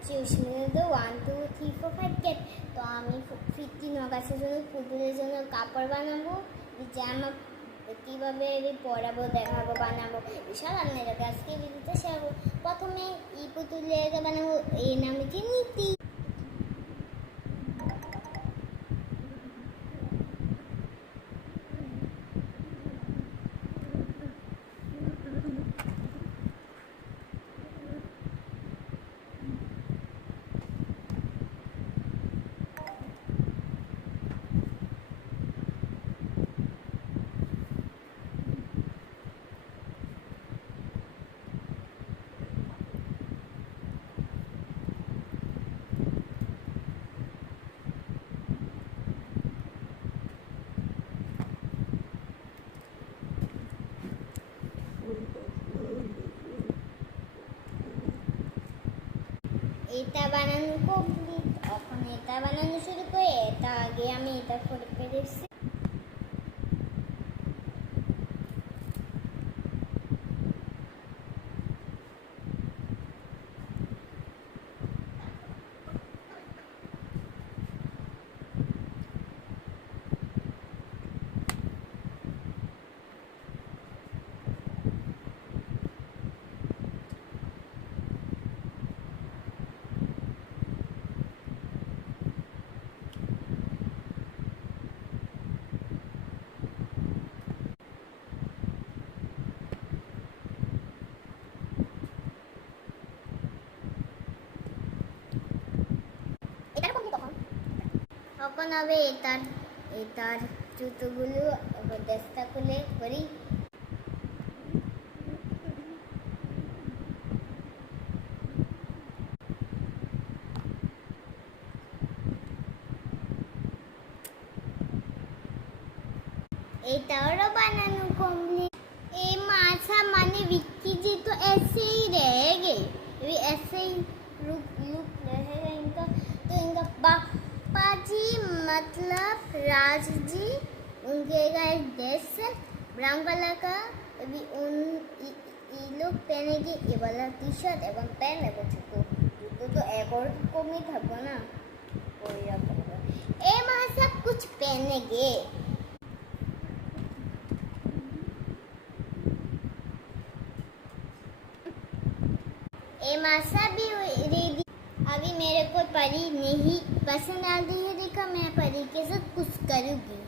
হচ্ছে উষ্ণতা 1 2 3 4 5 গেট। তো আমি 15 অগাস্টের জন্য পুতুলের জন্য কাপড় বানাবো, জামা কীভাবে পরাবো দেখাবো, বানাবো বিশাল আপনাদেরকে আজকে ভিডিওতে শেয়ার করবো। প্রথমে এই পুতুলের বানাবো, এই নাম হচ্ছে নীতি। এটা বানানো কমপ্লিট, এখন এটা বানানো শুরু করে। এটা আগে আমি এটা করে ফেলেছি। এখন হবে এটার জুতোগুলো ড্রেসটা খুলে করি। एटारो बनाना कम्प्लीट। ये माछा माने विक्की जी तो ऐसे ही रहेंगे, ये ऐसे ही लुक रहेगा इनका। तो इनका पापा जी मतलब राज जी, उनके का एक ड्रेस है ब्राउन कलर का, अभी ये लोग पहनेंगे ये वाला टी शर्ट एवं पैंट एवं जूतो तो एक और कम ही था ना, ये माछा कुछ पहनेंगे। ये मासा भी रेडी। अभी मेरे को परी नहीं पसंद आती है, देखा मैं परी के साथ कुछ करूँगी।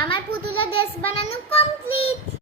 আমার পুতুলের ড্রেস বানানো কমপ্লিট।